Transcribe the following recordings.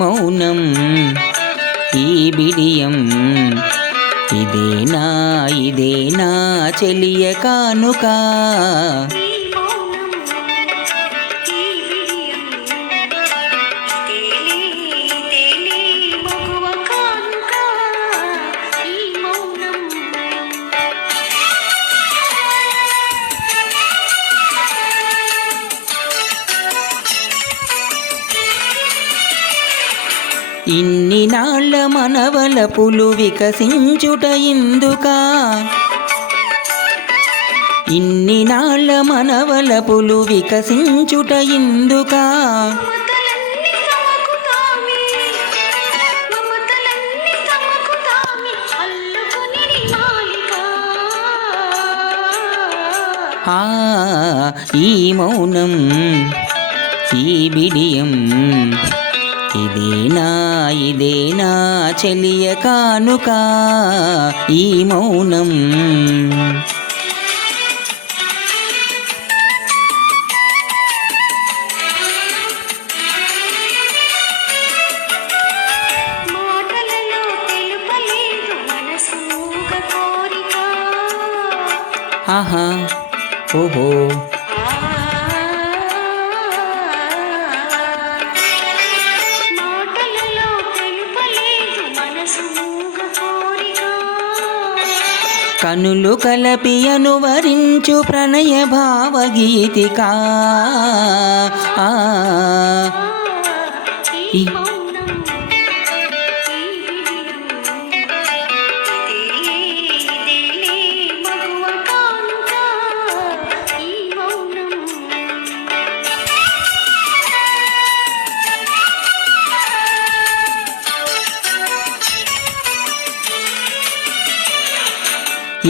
మౌనం ఈ బిడియం ఇదేనా చెలియ కానుక. ఇన్ని నాళ్ళ మనవలపులు వికసించుట ఇందుకా, ఇన్ని నాళ్ళ మనవలపులు వికసించుట ఇందుకా. ఈ మౌనం ఈ బిడియం ఇదేనా చెలియ కానుక. ఈ మౌనం ఆహా ఓహో కనులు కలపి అనువరించు ప్రణయ భావగీతికా.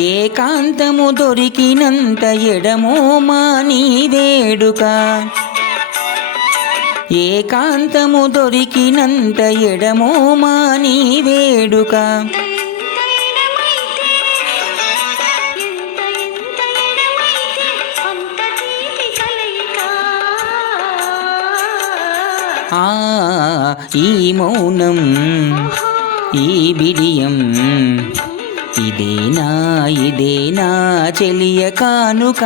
ఏకాంతము దొరికినంత ఎడమోమా నీ వేడుక, ఏకాంతము దొరికినంత ఎడమోమా నీ వేడుక. ఈ మౌనం ఈ బిడియం ఇదేనా చెలియ కానుక.